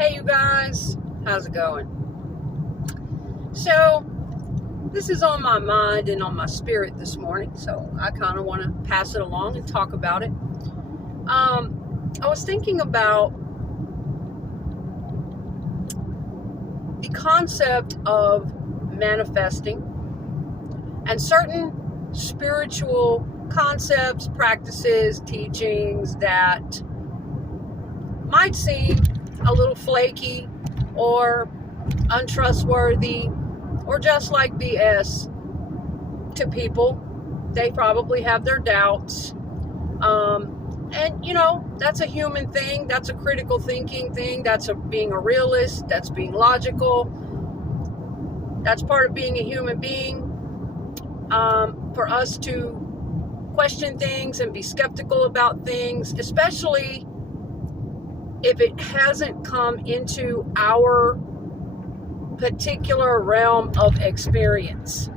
Hey you guys, how's it going? So, this is on my mind and on my spirit this morning, so I kind of want to pass it along and talk about it. I was thinking about the concept of manifesting and certain spiritual concepts, practices, teachings that might seem a little flaky or untrustworthy or just like BS to people. They probably have their doubts. And that's a human thing. That's a critical thinking thing. That's being a realist. That's being logical. That's part of being a human being. For us to question things and be skeptical about things, especially if it hasn't come into our particular realm of experience.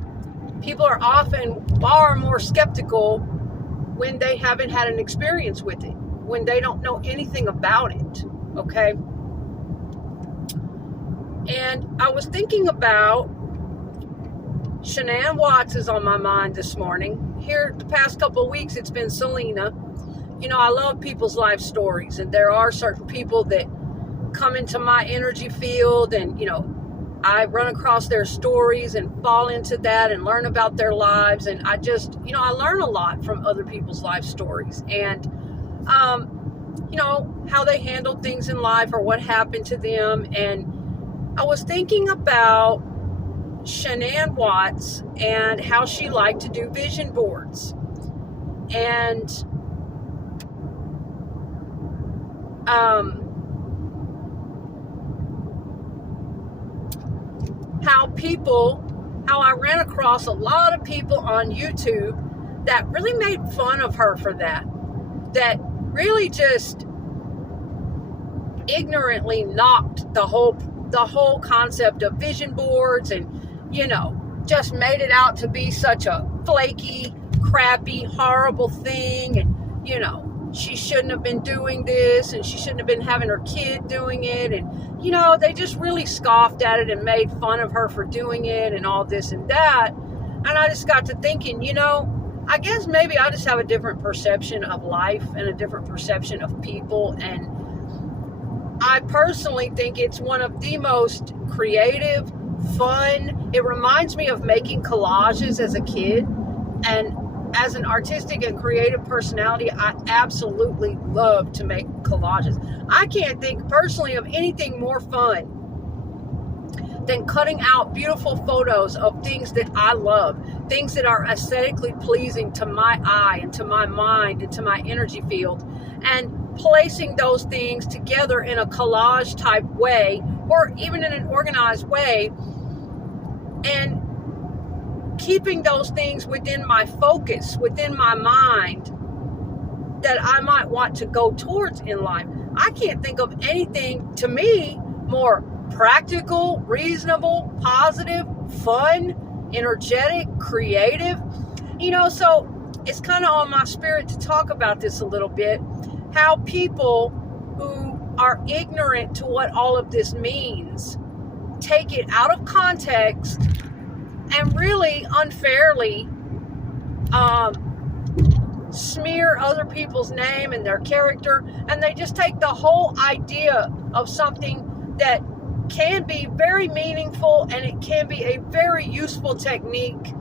People are often far more skeptical when they haven't had an experience with it, when they don't know anything about it, okay? And I was thinking about Shan'ann Watts is on my mind this morning. Here, the past couple of weeks, it's been Selena. I love people's life stories, and there are certain people that come into my energy field, and, I run across their stories and fall into that and learn about their lives, and I just, I learn a lot from other people's life stories, and, how they handled things in life or what happened to them, and I was thinking about Shan'ann Watts and how she liked to do vision boards, and how I ran across a lot of people on YouTube that really made fun of her for that really just ignorantly knocked the whole concept of vision boards, and just made it out to be such a flaky, crappy, horrible thing, and she shouldn't have been doing this, and she shouldn't have been having her kid doing it, and they just really scoffed at it and made fun of her for doing it and all this and that. And I just got to thinking, I guess maybe I just have a different perception of life and a different perception of people, and I personally think it's one of the most creative, fun. It reminds me of making collages as a kid, and as an artistic and creative personality, I absolutely love to make collages. I can't think personally of anything more fun than cutting out beautiful photos of things that I love, things that are aesthetically pleasing to my eye and to my mind and to my energy field, and placing those things together in a collage type way, or even in an organized way, and keeping those things within my focus, within my mind, that I might want to go towards in life. I can't think of anything, to me, more practical, reasonable, positive, fun, energetic, creative. So it's kind of on my spirit to talk about this a little bit, how people who are ignorant to what all of this means take it out of context and really unfairly smear other people's name and their character, and they just take the whole idea of something that can be very meaningful and it can be a very useful technique,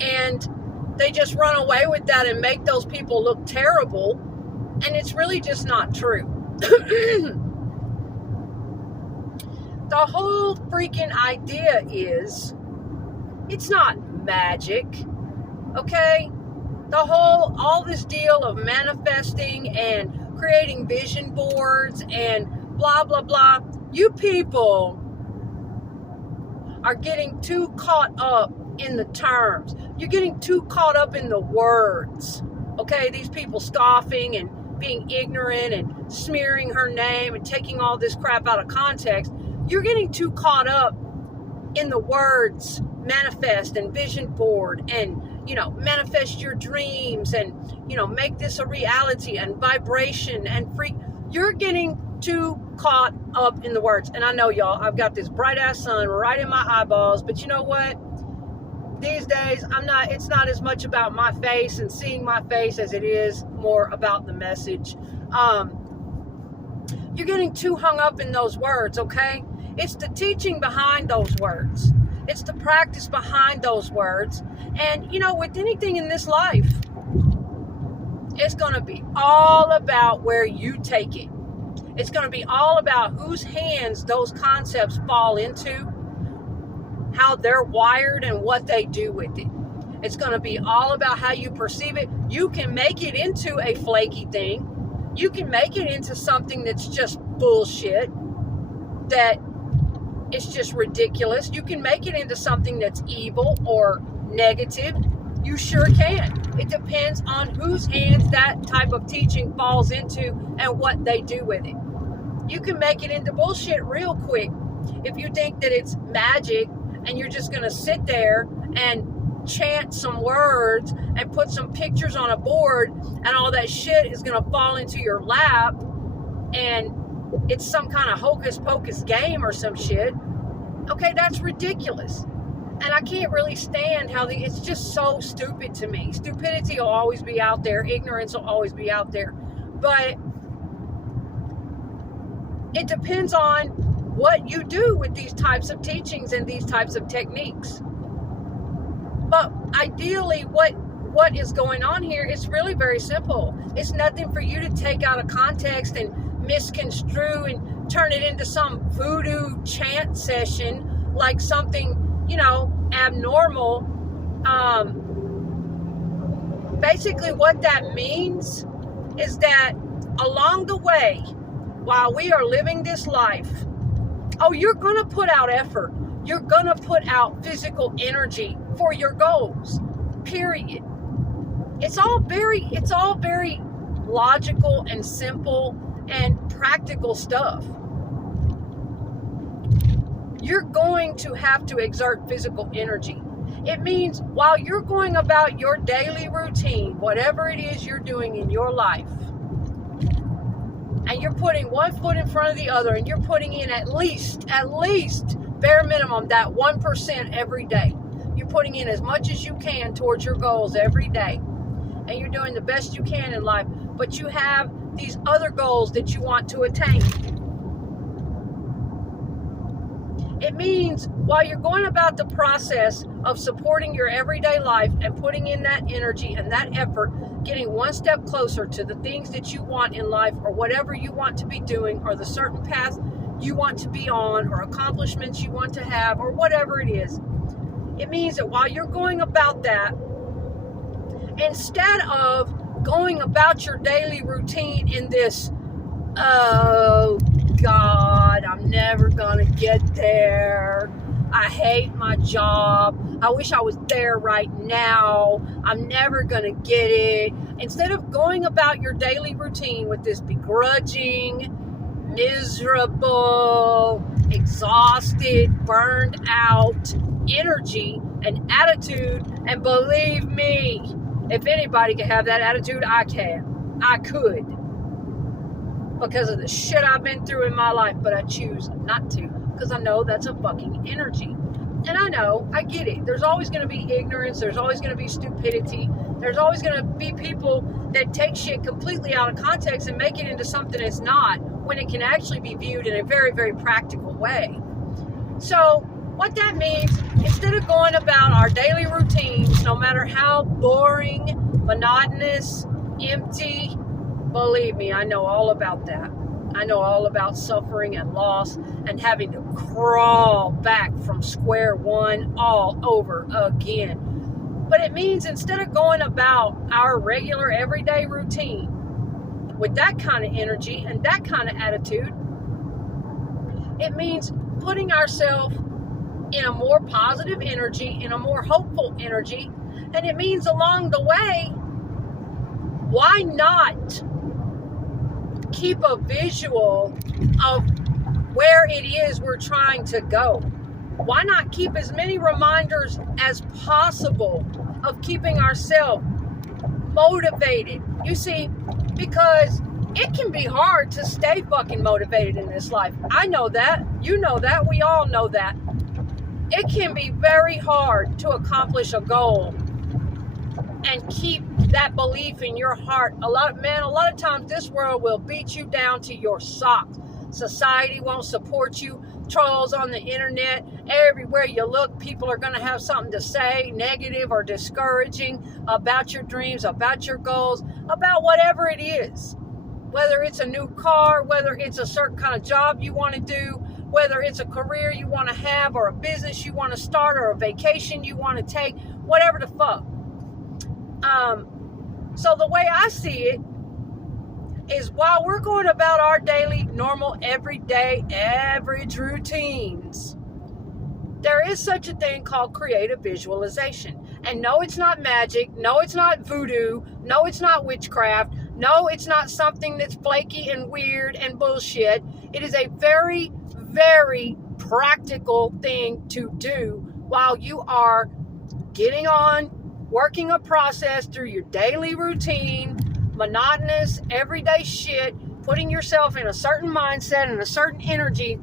and they just run away with that and make those people look terrible, and it's really just not true. The whole freaking idea is, it's not magic, okay? All this deal of manifesting and creating vision boards and blah, blah, blah. You people are getting too caught up in the terms. You're getting too caught up in the words, okay? These people scoffing and being ignorant and smearing her name and taking all this crap out of context. You're getting too caught up in the words manifest and vision board and, manifest your dreams and, make this a reality and vibration and You're getting too caught up in the words. And I know, y'all, I've got this bright ass sun right in my eyeballs, but you know what? These days, it's not as much about my face and seeing my face as it is more about the message. You're getting too hung up in those words, okay? It's the teaching behind those words. It's the practice behind those words. And, you know, with anything in this life, it's going to be all about where you take it. It's going to be all about whose hands those concepts fall into, how they're wired, and what they do with it. It's going to be all about how you perceive it. You can make it into a flaky thing. You can make it into something that's just bullshit, that it's just ridiculous. You can make it into something that's evil or negative. You sure can. It depends on whose hands that type of teaching falls into and what they do with it. You can make it into bullshit real quick if you think that it's magic and you're just going to sit there and chant some words and put some pictures on a board and all that shit is going to fall into your lap and it's some kind of hocus pocus game or some shit. Okay, that's ridiculous. And I can't really stand how it's just so stupid to me. Stupidity will always be out there. Ignorance will always be out there. But it depends on what you do with these types of teachings and these types of techniques. But ideally, what is going on here is really very simple. It's nothing for you to take out of context and misconstrue and turn it into some voodoo chant session like something, you know, abnormal. Basically what that means is that along the way, while we are living this life, you're going to put out effort. You're going to put out physical energy for your goals, period. It's all very logical and simple and practical stuff. You're going to have to exert physical energy. It means while you're going about your daily routine, whatever it is you're doing in your life, and you're putting one foot in front of the other, and you're putting in at least bare minimum that 1% every day. You're putting in as much as you can towards your goals every day, and you're doing the best you can in life, but you have these other goals that you want to attain. It means while you're going about the process of supporting your everyday life and putting in that energy and that effort, getting one step closer to the things that you want in life, or whatever you want to be doing, or the certain path you want to be on, or accomplishments you want to have, or whatever it is. It means that while you're going about that, instead of going about your daily routine in this, oh God, I'm never gonna get there. I hate my job. I wish I was there right now. I'm never gonna get it. Instead of going about your daily routine with this begrudging, miserable, exhausted, burned out energy and attitude, and believe me, if anybody can have that attitude, I can. I could. Because of the shit I've been through in my life, but I choose not to, because I know that's a fucking energy. And I know, I get it. There's always going to be ignorance. There's always going to be stupidity. There's always going to be people that take shit completely out of context and make it into something it's not, when it can actually be viewed in a very, very practical way. So what that means, instead of going about our daily routines, no matter how boring, monotonous, empty, believe me, I know all about that. I know all about suffering and loss and having to crawl back from square one all over again. But it means instead of going about our regular everyday routine with that kind of energy and that kind of attitude, it means putting ourselves in a more positive energy, in a more hopeful energy. And it means along the way, why not keep a visual of where it is we're trying to go? Why not keep as many reminders as possible of keeping ourselves motivated? You see, because it can be hard to stay fucking motivated in this life. I know that. You know that. We all know that. It can be very hard to accomplish a goal and keep that belief in your heart. A lot of times this world will beat you down to your socks. Society won't support you. Trolls on the internet, everywhere you look, people are going to have something to say, negative or discouraging, about your dreams, about your goals, about whatever it is. Whether it's a new car, whether it's a certain kind of job you want to do, whether it's a career you want to have, or a business you want to start, or a vacation you want to take, whatever the fuck. So the way I see it is, while we're going about our daily, normal, everyday, average routines, there is such a thing called creative visualization. And no, it's not magic. No, it's not voodoo. No, it's not witchcraft. No, it's not something that's flaky and weird and bullshit. It is a very, very practical thing to do while you are getting on, working a process through your daily routine, monotonous, everyday shit, putting yourself in a certain mindset and a certain energy.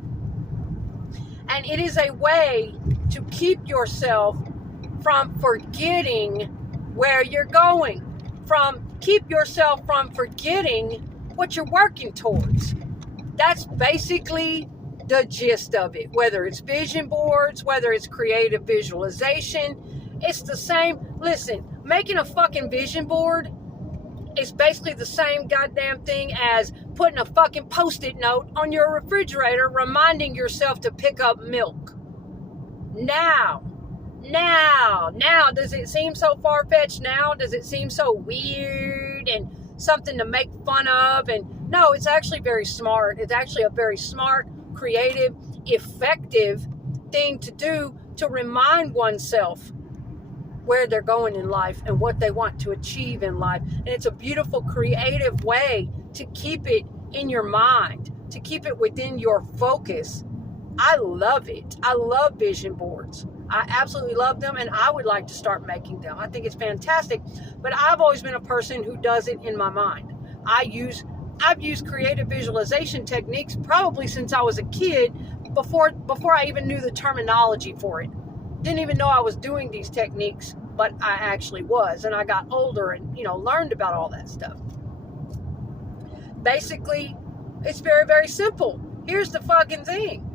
And it is a way to keep yourself from forgetting where you're going, keep yourself from forgetting what you're working towards. That's basically the gist of it. Whether it's vision boards, whether it's creative visualization, it's the same. Listen, making a fucking vision board is basically the same goddamn thing as putting a fucking Post-it note on your refrigerator reminding yourself to pick up milk. Now, does it seem so far-fetched now? Does it seem so weird and something to make fun of? And no, it's actually very smart. It's actually a very smart, creative, effective thing to do to remind oneself where they're going in life and what they want to achieve in life. And it's a beautiful, creative way to keep it in your mind, to keep it within your focus. I love it. I love vision boards. I absolutely love them, and I would like to start making them. I think it's fantastic, but I've always been a person who does it in my mind. I've used creative visualization techniques probably since I was a kid, before I even knew the terminology for it. Didn't even know I was doing these techniques, but I actually was. And I got older and, learned about all that stuff. Basically, it's very, very simple. Here's the fucking thing.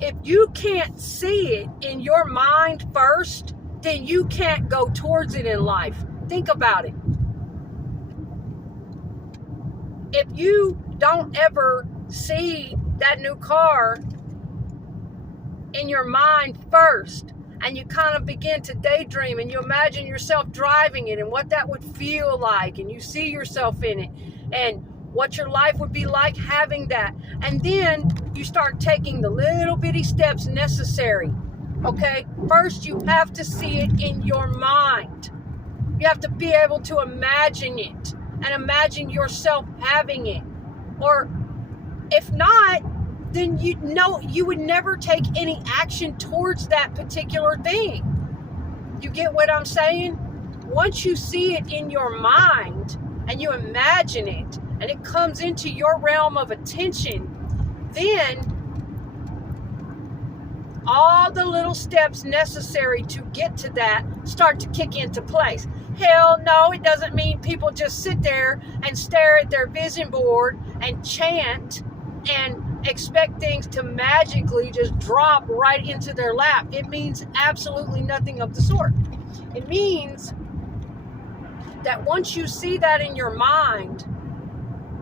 If you can't see it in your mind first, then you can't go towards it in life. Think about it. If you don't ever see that new car in your mind first, and you kind of begin to daydream and you imagine yourself driving it and what that would feel like, and you see yourself in it and what your life would be like having that, and then you start taking the little bitty steps necessary. Okay, first you have to see it in your mind. You have to be able to imagine it and imagine yourself having it. Or if not, then you would never take any action towards that particular thing. You get what I'm saying? Once you see it in your mind and you imagine it and it comes into your realm of attention, then all the little steps necessary to get to that start to kick into place. Hell no, it doesn't mean people just sit there and stare at their vision board and chant and expect things to magically just drop right into their lap. It means absolutely nothing of the sort. It means that once you see that in your mind,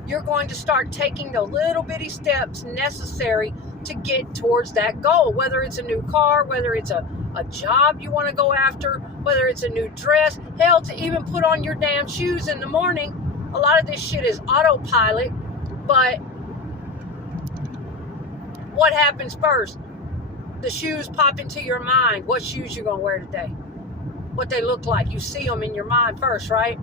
you're going to start taking the little bitty steps necessary to get towards that goal. Whether it's a new car, whether it's a job you want to go after, whether it's a new dress, hell, to even put on your damn shoes in the morning. A lot of this shit is autopilot, but what happens first? The shoes pop into your mind. What shoes you gonna wear today? What they look like. You see them in your mind first, right?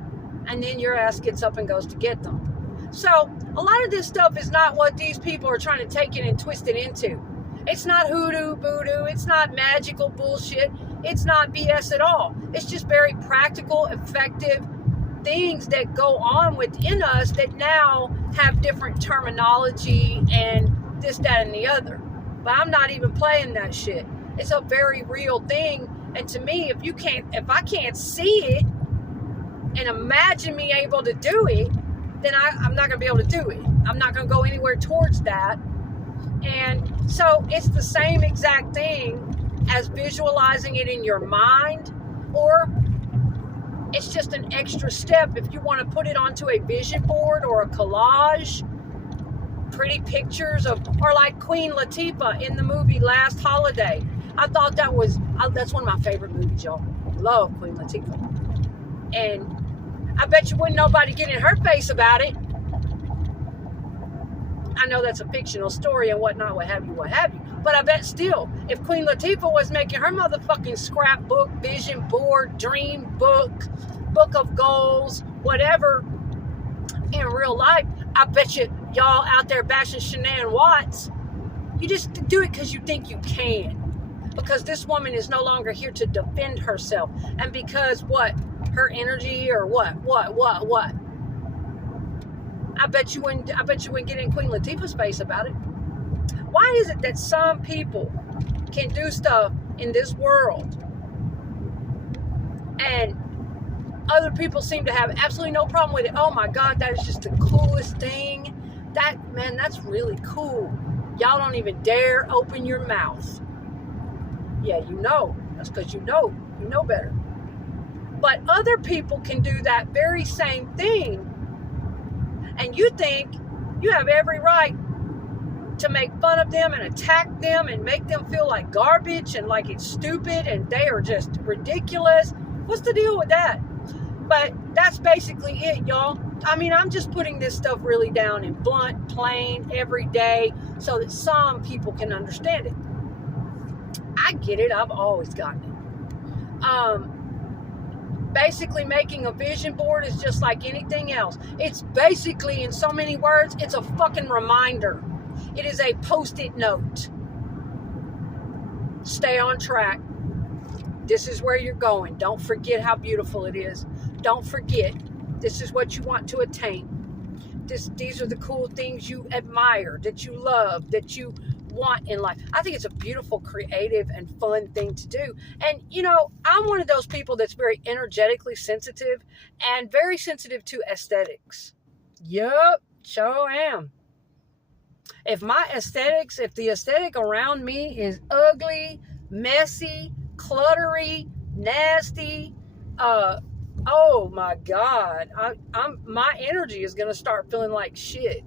And then your ass gets up and goes to get them. So a lot of this stuff is not what these people are trying to take it and twist it into. It's not hoodoo, voodoo. It's not magical bullshit. It's not BS at all. It's just very practical, effective, things that go on within us that now have different terminology and this, that, and the other. But I'm not even playing that shit. It's a very real thing. And to me, if I can't see it and imagine me able to do it, then I'm not going to be able to do it. I'm not going to go anywhere towards that. And so it's the same exact thing as visualizing it in your mind, or it's just an extra step if you want to put it onto a vision board or a collage, pretty pictures of, or like Queen Latifah in the movie Last Holiday. I thought that's one of my favorite movies, y'all. Love Queen Latifah. And I bet you wouldn't nobody get in her face about it. I know that's a fictional story and whatnot, what have you. But I bet still, if Queen Latifah was making her motherfucking scrapbook, vision board, dream book, book of goals, whatever, in real life, I bet you y'all out there bashing Shan'ann Watts, you just do it because you think you can. Because this woman is no longer here to defend herself. And because what? Her energy or what? I bet you wouldn't get in Queen Latifah's face about it. Why is it that some people can do stuff in this world and other people seem to have absolutely no problem with it? Oh my God, that is just the coolest thing. That's really cool. Y'all don't even dare open your mouth. Yeah, you know. That's because you know better. But other people can do that very same thing. And you think you have every right to make fun of them and attack them and make them feel like garbage and like it's stupid and they are just ridiculous. What's the deal with that? But that's basically it, y'all. I mean, I'm just putting this stuff really down in blunt, plain, every day so that some people can understand it. I get it. I've always gotten it. Basically, making a vision board is just like anything else. It's basically, in so many words, it's a fucking reminder. It is a post-it note. Stay on track. This is where you're going. Don't forget how beautiful it is. Don't forget. This is what you want to attain. These are the cool things you admire, that you love, that you want in life. I think it's a beautiful, creative, and fun thing to do. And, I'm one of those people that's very energetically sensitive and very sensitive to aesthetics. Yup, sure am. If the aesthetic around me is ugly, messy, cluttery, nasty, oh my God, my energy is going to start feeling like shit.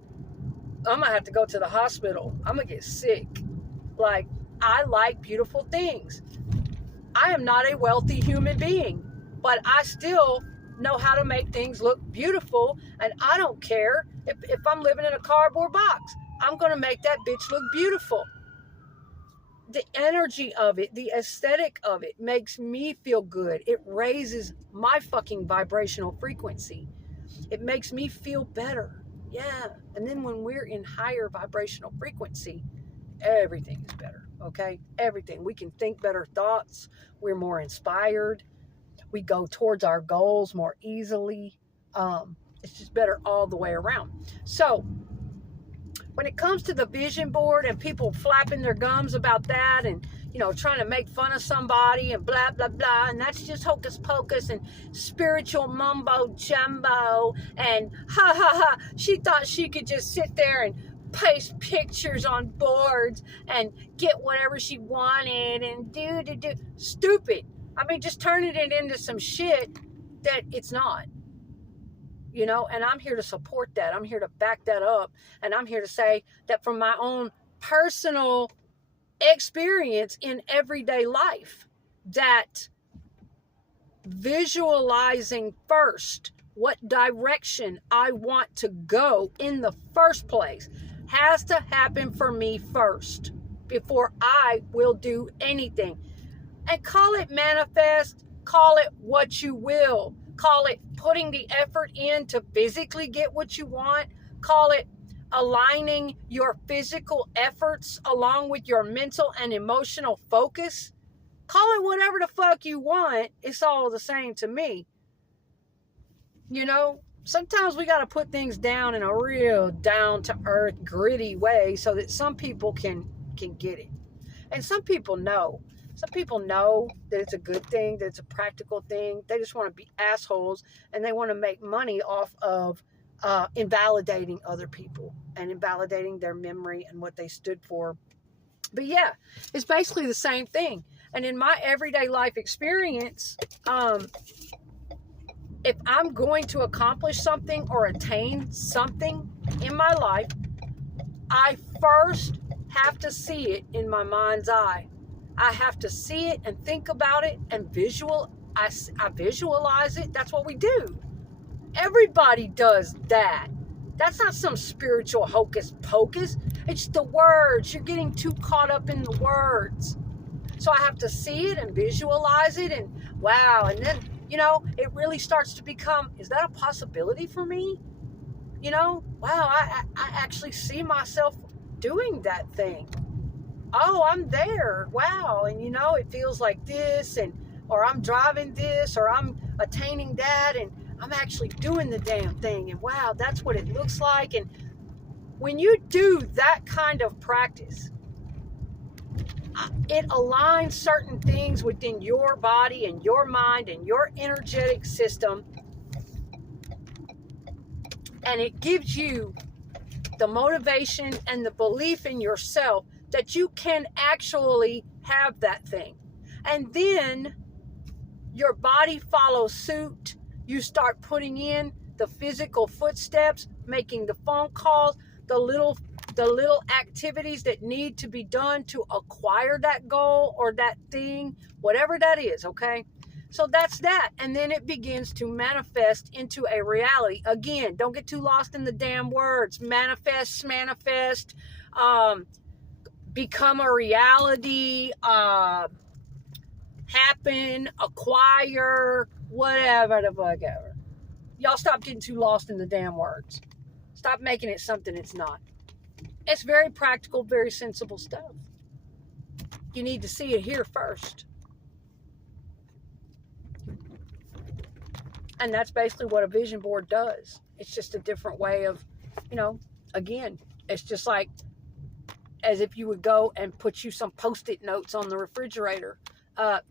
I'm going to have to go to the hospital. I'm going to get sick. Like, I like beautiful things. I am not a wealthy human being, but I still know how to make things look beautiful, and I don't care if I'm living in a cardboard box. I'm going to make that bitch look beautiful. The energy of it, the aesthetic of it makes me feel good. It raises my fucking vibrational frequency. It makes me feel better. Yeah. And then when we're in higher vibrational frequency, everything is better. Okay? Everything. We can think better thoughts. We're more inspired. We go towards our goals more easily. It's just better all the way around. So, when it comes to the vision board and people flapping their gums about that and, trying to make fun of somebody and blah, blah, blah, and that's just hocus pocus and spiritual mumbo jumbo and ha, ha, ha, she thought she could just sit there and paste pictures on boards and get whatever she wanted and do. Stupid. I mean, just turning it into some shit that it's not. And I'm here to support that. I'm here to back that up. And I'm here to say that from my own personal experience in everyday life, that visualizing first what direction I want to go in the first place has to happen for me first before I will do anything. And call it manifest, call it what you will. Call it putting the effort in to physically get what you want. Call it aligning your physical efforts along with your mental and emotional focus. Call it whatever the fuck you want. It's all the same to me. You know, sometimes we got to put things down in a real down to earth, gritty way so that some people can get it. And some people know. Some people know that it's a good thing, that it's a practical thing. They just want to be assholes and they want to make money off of invalidating other people and invalidating their memory and what they stood for. But yeah, it's basically the same thing. And in my everyday life experience, if I'm going to accomplish something or attain something in my life, I first have to see it in my mind's eye. I have to see it and think about it and I visualize it. That's what we do. Everybody does that. That's not some spiritual hocus pocus. It's the words. You're getting too caught up in the words. So I have to see it and visualize it and wow. And then, it really starts to become, is that a possibility for me? Wow, I actually see myself doing that thing. Oh, I'm there. Wow. And it feels like this or I'm driving this or I'm attaining that and I'm actually doing the damn thing. And wow, that's what it looks like. And when you do that kind of practice, it aligns certain things within your body and your mind and your energetic system. And it gives you the motivation and the belief in yourself that you can actually have that thing. And then your body follows suit. You start putting in the physical footsteps, making the phone calls, the little activities that need to be done to acquire that goal or that thing, whatever that is, okay? So that's that. And then it begins to manifest into a reality. Again, don't get too lost in the damn words. Manifest, become a reality, happen, acquire, whatever the fuck ever. Y'all stop getting too lost in the damn words. Stop making it something it's not. It's very practical, very sensible stuff. You need to see it here first. And that's basically what a vision board does. It's just a different way of, again, it's just like as if you would go and put you some Post-it notes on the refrigerator.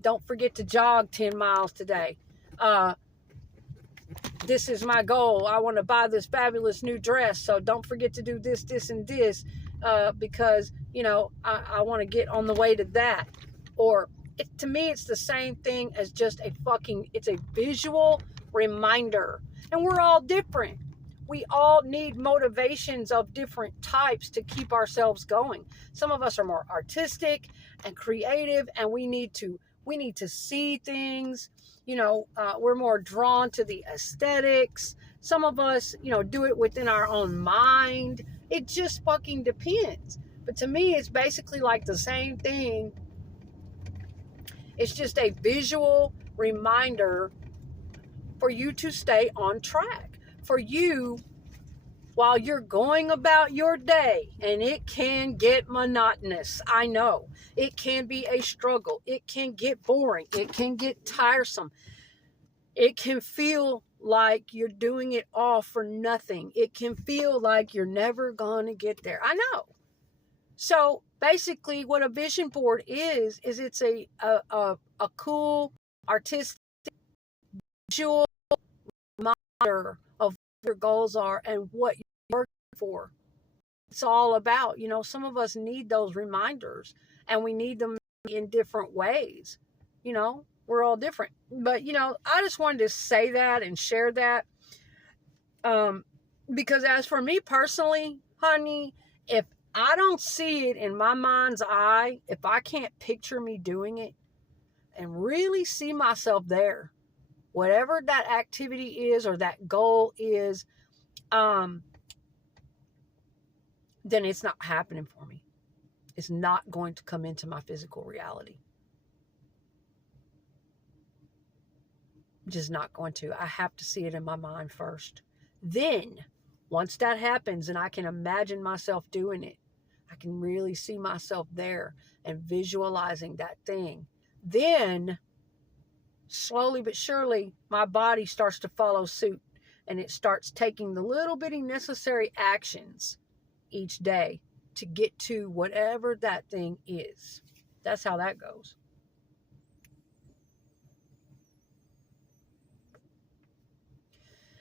Don't forget to jog 10 miles today. This is my goal. I want to buy this fabulous new dress. So don't forget to do this, this, and this because, I want to get on the way to that. Or to me, it's the same thing as just it's a visual reminder. And we're all different. We all need motivations of different types to keep ourselves going. Some of us are more artistic and creative, and we need to see things. We're more drawn to the aesthetics. Some of us, do it within our own mind. It just fucking depends. But to me, it's basically like the same thing. It's just a visual reminder for you to stay on track. For you, while you're going about your day, and it can get monotonous. I know. It can be a struggle. It can get boring. It can get tiresome. It can feel like you're doing it all for nothing. It can feel like you're never going to get there. I know. So basically what a vision board is it's a cool, artistic, visual reminder of what your goals are and what you're working for. It's all about, some of us need those reminders and we need them in different ways. We're all different. But, I just wanted to say that and share that. Because as for me personally, honey, if I don't see it in my mind's eye, if I can't picture me doing it and really see myself there, whatever that activity is or that goal is, then it's not happening for me. It's not going to come into my physical reality. Just not going to. I have to see it in my mind first. Then, once that happens and I can imagine myself doing it, I can really see myself there and visualizing that thing. Then, slowly but surely, my body starts to follow suit. and it starts taking the little bitty necessary actions each day to get to whatever that thing is. That's how that goes.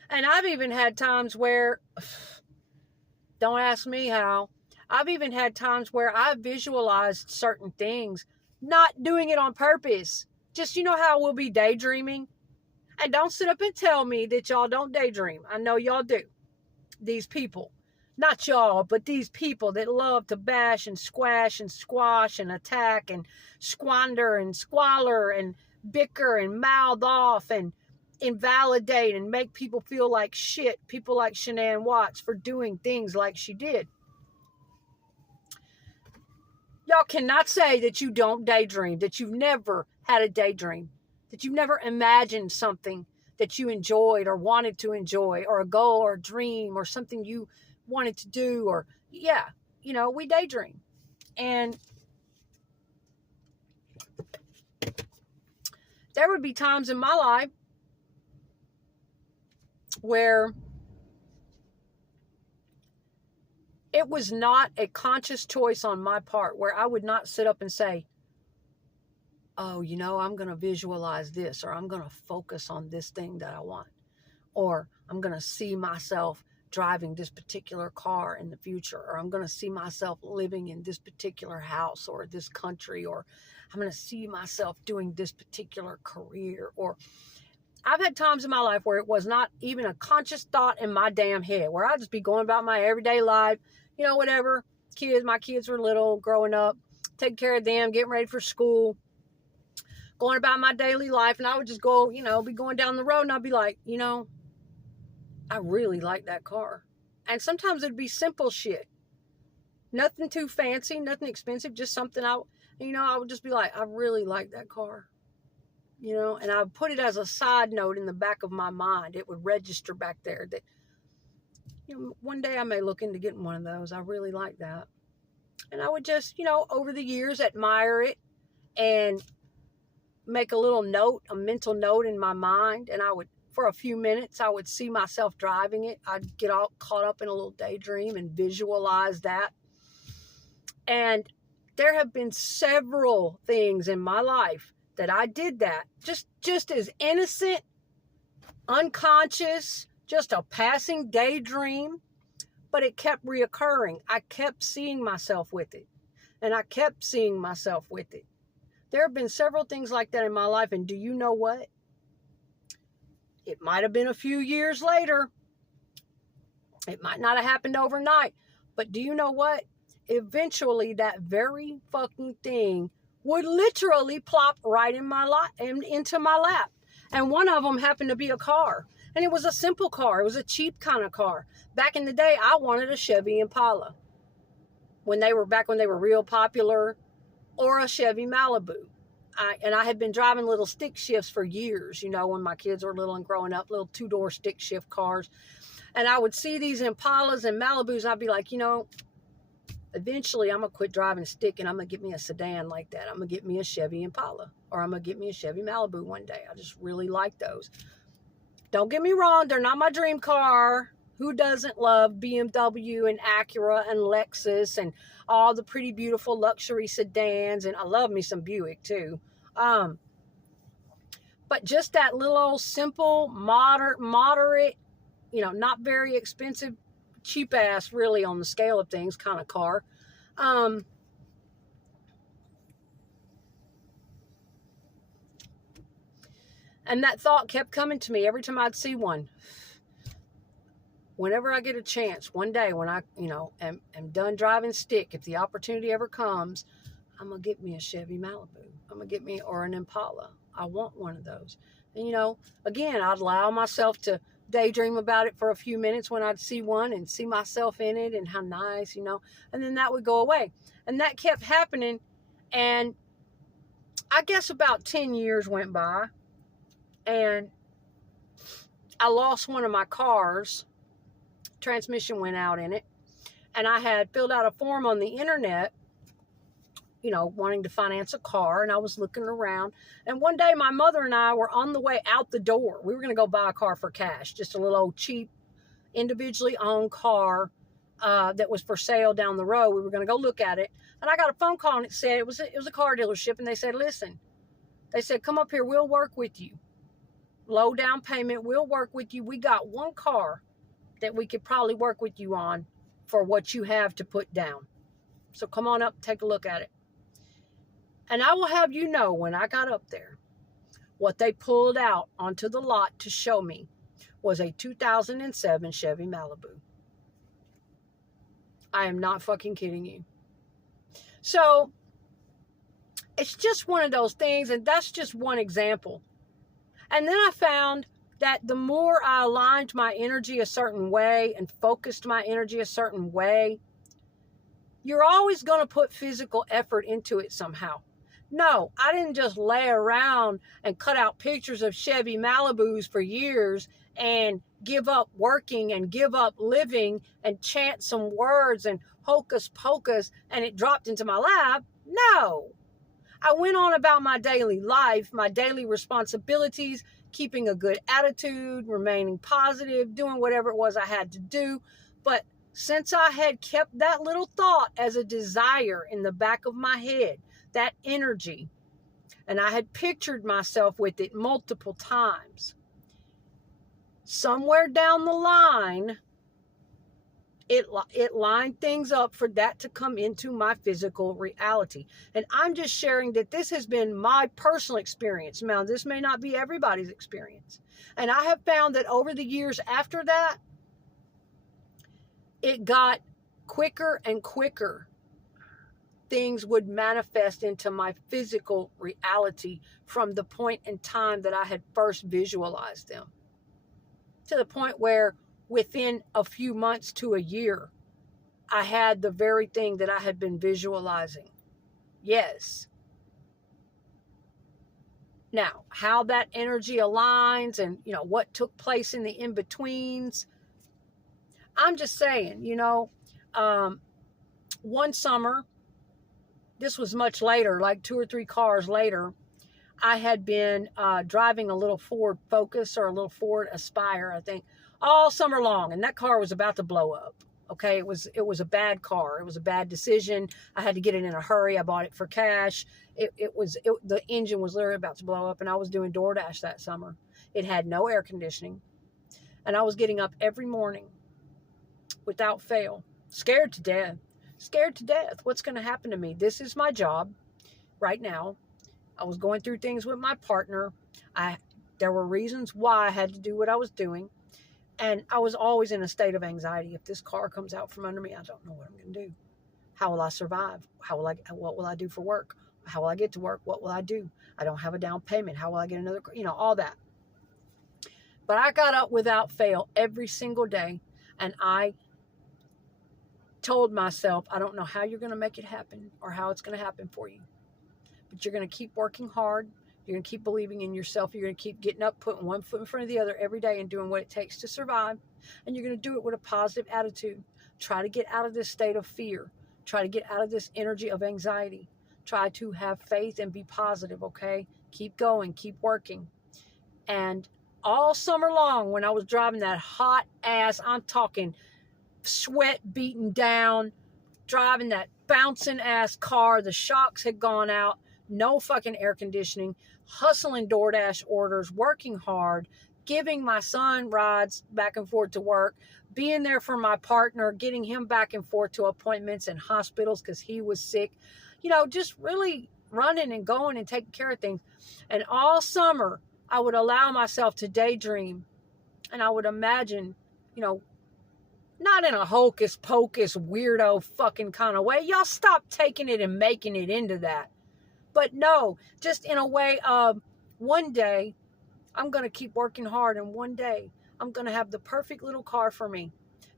And I've even had times where, don't ask me how, I've even had times where I've visualized certain things, not doing it on purpose. Just, you know how we'll be daydreaming? And don't sit up and tell me that y'all don't daydream. I know y'all do. These people. Not y'all, but these people that love to bash and squash and squash and attack and squander and squalor and bicker and mouth off and invalidate and make people feel like shit. People like Shan'ann Watts for doing things like she did. Y'all cannot say that you don't daydream, that you've never had a daydream, that you've never imagined something that you enjoyed or wanted to enjoy, or a goal or a dream or something you wanted to do, or yeah, you know, we daydream. And there would be times in my life where it was not a conscious choice on my part, where I would not sit up and say, oh, you know, I'm going to visualize this, or I'm going to focus on this thing that I want, or I'm going to see myself driving this particular car in the future, or I'm going to see myself living in this particular house or this country, or I'm going to see myself doing this particular career. Or I've had times in my life where it was not even a conscious thought in my damn head, where I'd just be going about my everyday life, you know, whatever. My kids were little, growing up, taking care of them, getting ready for school, going about my daily life. And I would just go, you know, be going down the road, and I'd be like, you know, I really like that car. And sometimes it'd be simple shit. Nothing too fancy, nothing expensive, just something I would just be like, I really like that car. You know, and I would put it as a side note in the back of my mind. It would register back there that, you know, one day I may look into getting one of those. I really like that. And I would just, you know, over the years admire it and make a little note, a mental note in my mind. And I would, for a few minutes, I would see myself driving it. I'd get all caught up in a little daydream and visualize that. And there have been several things in my life that I did that. Just as innocent, unconscious, just a passing daydream. But it kept reoccurring. I kept seeing myself with it. And I kept seeing myself with it. There have been several things like that in my life. And do you know what? It might have been a few years later. It might not have happened overnight. But do you know what? Eventually, that very fucking thing would literally plop right in my into my lap. And one of them happened to be a car. And it was a simple car. It was a cheap kind of car. Back in the day, I wanted a Chevy Impala. When they were real popular. Or a Chevy Malibu. I had been driving little stick shifts for years, you know, when my kids were little and growing up, little 2-door stick shift cars. And I would see these Impalas and Malibus, and I'd be like, you know, eventually I'm going to quit driving stick, and I'm going to get me a sedan like that. I'm going to get me a Chevy Impala, or I'm going to get me a Chevy Malibu one day. I just really like those. Don't get me wrong, they're not my dream car. Who doesn't love BMW and Acura and Lexus and all the pretty, beautiful luxury sedans? And I love me some Buick too. But just that little old simple, moderate, you know, not very expensive, cheap ass really on the scale of things kind of car. And that thought kept coming to me every time I'd see one. Whenever I get a chance, one day when I, you know, am done driving stick, if the opportunity ever comes, I'm going to get me a Chevy Malibu. I'm going to get me, or an Impala. I want one of those. And, you know, again, I'd allow myself to daydream about it for a few minutes when I'd see one and see myself in it and how nice, you know, and then that would go away. And that kept happening. And I guess about 10 years went by and I lost one of my cars. Transmission went out in it, and I had filled out a form on the internet wanting to finance a car, and I was looking around. And one day my mother and I were on the way out the door. We were going to go buy a car for cash, just a little old cheap, individually owned car that was for sale down the road. We were going to go look at it. And I got a phone call, and it said it was a car dealership. And they said, listen, they said, come up here. We'll work with you. Low down payment. We'll work with you. We got one car that we could probably work with you on for what you have to put down. So come on up, take a look at it. And I will have you know, when I got up there, what they pulled out onto the lot to show me was a 2007 Chevy Malibu. I am not fucking kidding you. So it's just one of those things, and that's just one example. And then I found that the more I aligned my energy a certain way and focused my energy a certain way, you're always going to put physical effort into it somehow. No, I didn't just lay around and cut out pictures of Chevy Malibus for years and give up working and give up living and chant some words and hocus pocus and it dropped into my lap. No, I went on about my daily life, my daily responsibilities, keeping a good attitude, remaining positive, doing whatever it was I had to do. But since I had kept that little thought as a desire in the back of my head, that energy, and I had pictured myself with it multiple times, somewhere down the line, it lined things up for that to come into my physical reality. And I'm just sharing that this has been my personal experience. Now, this may not be everybody's experience. And I have found that over the years after that, it got quicker and quicker. Things would manifest into my physical reality from the point in time that I had first visualized them, to the point where within a few months to a year, I had the very thing that I had been visualizing. Yes. Now, how that energy aligns and, what took place in the in-betweens, I'm just saying, one summer, this was much later, like 2 or 3 cars later, I had been driving a little Ford Focus or a little Ford Aspire, I think, all summer long. And that car was about to blow up. Okay, it was a bad car. It was a bad decision. I had to get it in a hurry. I bought it for cash. The engine was literally about to blow up, and I was doing DoorDash that summer. It had no air conditioning. And I was getting up every morning without fail, scared to death. What's going to happen to me? This is my job right now. I was going through things with my partner. There were reasons why I had to do what I was doing. And I was always in a state of anxiety. If this car comes out from under me, I don't know what I'm going to do. How will I survive? What will I do for work? How will I get to work? What will I do? I don't have a down payment. How will I get another, all that. But I got up without fail every single day. And I told myself, I don't know how you're going to make it happen or how it's going to happen for you. But you're going to keep working hard. You're going to keep believing in yourself. You're going to keep getting up, putting one foot in front of the other every day and doing what it takes to survive. And you're going to do it with a positive attitude. Try to get out of this state of fear. Try to get out of this energy of anxiety. Try to have faith and be positive, okay? Keep going. Keep working. And all summer long, when I was driving that hot ass, I'm talking sweat beaten down, driving that bouncing ass car, the shocks had gone out, no fucking air conditioning, hustling DoorDash orders, working hard, giving my son rides back and forth to work, being there for my partner, getting him back and forth to appointments and hospitals because he was sick, just really running and going and taking care of things. And all summer, I would allow myself to daydream, and I would imagine, not in a hocus pocus weirdo fucking kind of way. Y'all stop taking it and making it into that. But no, just in a way of one day I'm going to keep working hard, and one day I'm going to have the perfect little car for me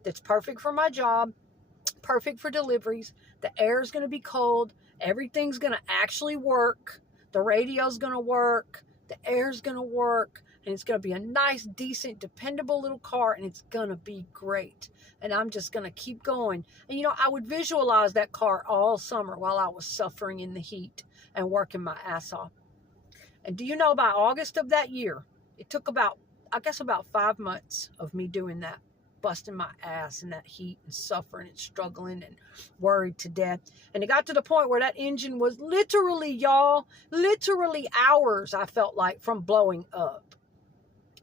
that's perfect for my job, perfect for deliveries. The air is going to be cold. Everything's going to actually work. The radio's going to work. The air's going to work. and it's going to be a nice, decent, dependable little car, and it's going to be great. And I'm just going to keep going. And, you know, I would visualize that car all summer while I was suffering in the heat and working my ass off. And do you know, by August of that year, it took about 5 months of me doing that, busting my ass in that heat and suffering and struggling and worried to death. And it got to the point where that engine was literally hours, I felt like, from blowing up.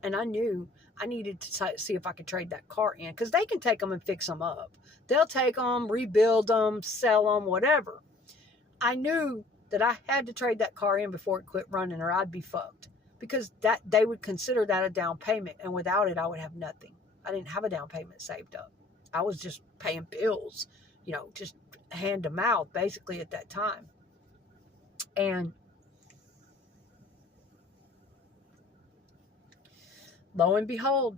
And I knew I needed to see if I could trade that car in, because they can take them and fix them up. They'll take them, rebuild them, sell them, whatever. I knew that I had to trade that car in before it quit running, or I'd be fucked, because that they would consider that a down payment, and without it I would have nothing. I didn't have a down payment saved up. I was just paying bills, you know, just hand to mouth basically at that time. And lo and behold,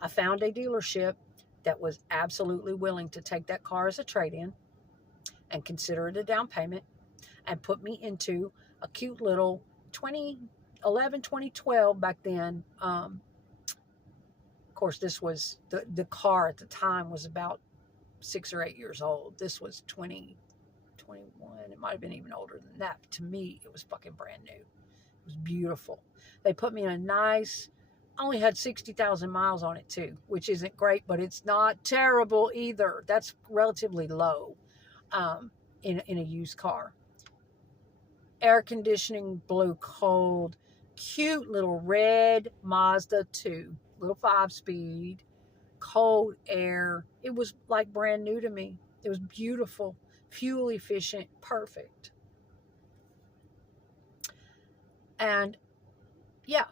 I found a dealership that was absolutely willing to take that car as a trade-in and consider it a down payment, and put me into a cute little 2011, 2012 back then. Of course, this was, the car at the time was about 6 or 8 years old. This was 2021. It might have been even older than that. But to me, it was fucking brand new. It was beautiful. They put me in a nice, only had 60,000 miles on it too, which isn't great, but it's not terrible either. That's relatively low in a used car. Air conditioning blew cold. Cute little red Mazda 2, little 5-speed, cold air. It was like brand new to me. It was beautiful, fuel efficient, perfect. And yeah,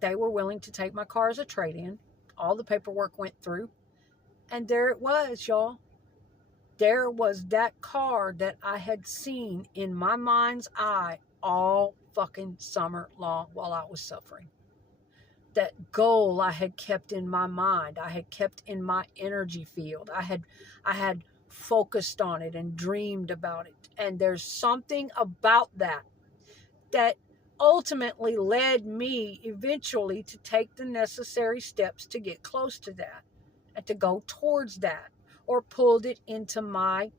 they were willing to take my car as a trade-in. All the paperwork went through, and there it was, y'all. There was that car that I had seen in my mind's eye all fucking summer long while I was suffering. That goal I had kept in my mind. I had kept in my energy field. I had focused on it and dreamed about it. And there's something about that ultimately led me eventually to take the necessary steps to get close to that and to go towards that, or pulled it into my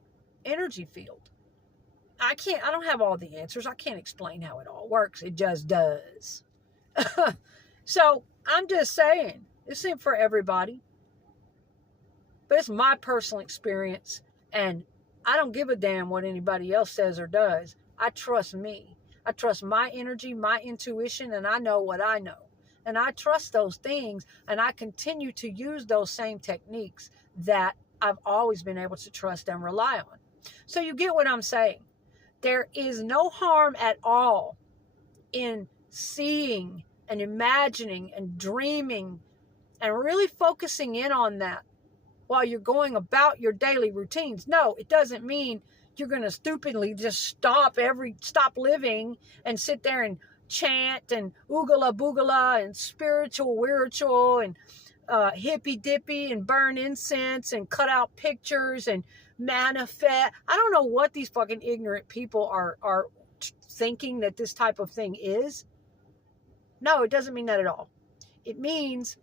energy field. I don't have all the answers. I can't explain how it all works. It just does. So I'm just saying, this ain't for everybody, but it's my personal experience, and I don't give a damn what anybody else says or does. I trust me. I trust my energy, my intuition, and I know what I know. And I trust those things, and I continue to use those same techniques that I've always been able to trust and rely on. So you get what I'm saying. There is no harm at all in seeing and imagining and dreaming and really focusing in on that while you're going about your daily routines. No, it doesn't mean you're going to stupidly just stop living and sit there and chant and oogala boogala and spiritual and hippy dippy and burn incense and cut out pictures and manifest. I don't know what these fucking ignorant people are thinking that this type of thing is. No, it doesn't mean that at all. It means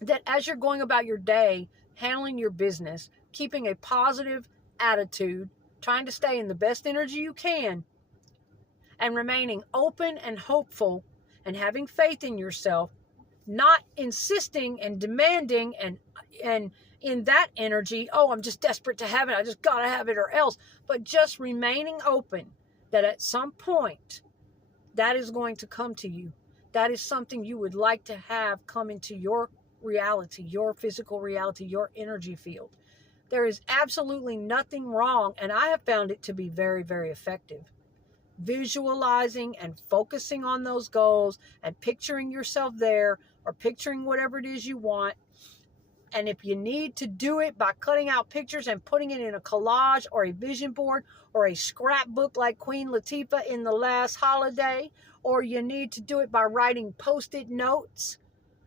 that as you're going about your day, handling your business, keeping a positive attitude, trying to stay in the best energy you can, and remaining open and hopeful and having faith in yourself, not insisting and demanding and in that energy, oh, I'm just desperate to have it, I just gotta have it or else, but just remaining open that at some point that is going to come to you. That is something you would like to have come into your reality, your physical reality, your energy field. There is absolutely nothing wrong, and I have found it to be very, very effective. Visualizing and focusing on those goals and picturing yourself there, or picturing whatever it is you want. And if you need to do it by cutting out pictures and putting it in a collage or a vision board or a scrapbook like Queen Latifah in The Last Holiday, or you need to do it by writing Post-it notes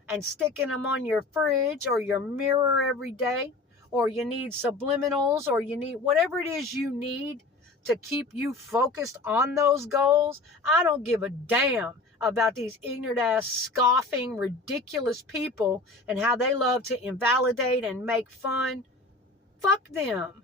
and sticking them on your fridge or your mirror every day, or you need subliminals, or you need whatever it is you need to keep you focused on those goals. I don't give a damn about these ignorant ass, scoffing, ridiculous people and how they love to invalidate and make fun. Fuck them.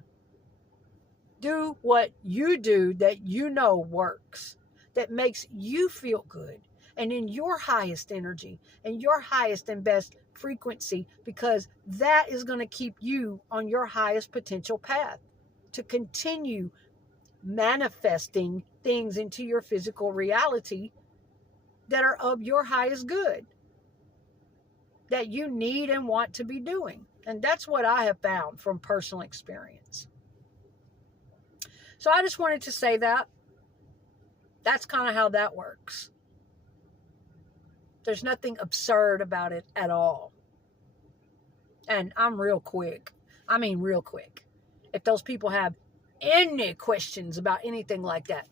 Do what you do that you know works, that makes you feel good and in your highest energy and your highest and best frequency, because that is going to keep you on your highest potential path to continue manifesting things into your physical reality that are of your highest good, that you need and want to be doing. And that's what I have found from personal experience. So I just wanted to say that. That's kind of how that works. There's nothing absurd about it at all. And I'm real quick. I mean, real quick. If those people have any questions about anything like that,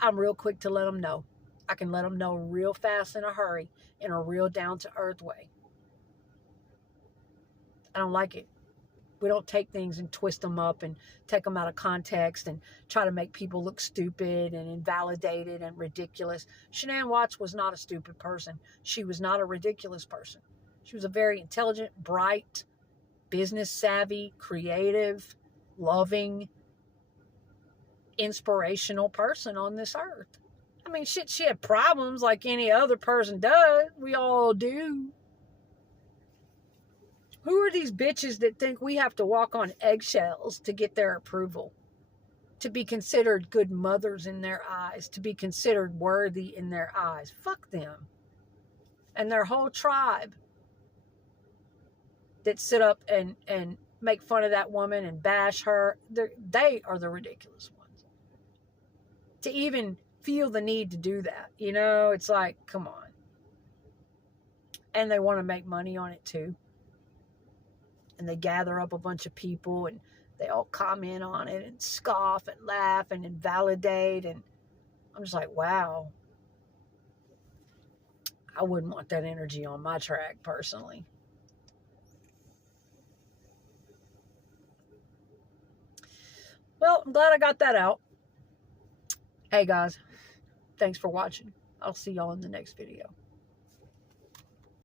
I'm real quick to let them know. I can let them know real fast in a hurry, in a real down-to-earth way. I don't like it. We don't take things and twist them up and take them out of context and try to make people look stupid and invalidated and ridiculous. Shan'ann Watts was not a stupid person. She was not a ridiculous person. She was a very intelligent, bright, business savvy, creative, loving, inspirational person on this earth. I mean, shit, she had problems like any other person does. We all do. Who are these bitches that think we have to walk on eggshells to get their approval? To be considered good mothers in their eyes, to be considered worthy in their eyes. Fuck them. And their whole tribe that sit up and make fun of that woman and bash her, they are the ridiculous ones. To even feel the need to do that, you know, it's like, come on. And they want to make money on it too. And they gather up a bunch of people and they all comment on it and scoff and laugh and invalidate. And I'm just like, wow. I wouldn't want that energy on my track personally. Well, I'm glad I got that out. Hey guys, thanks for watching. I'll see y'all in the next video.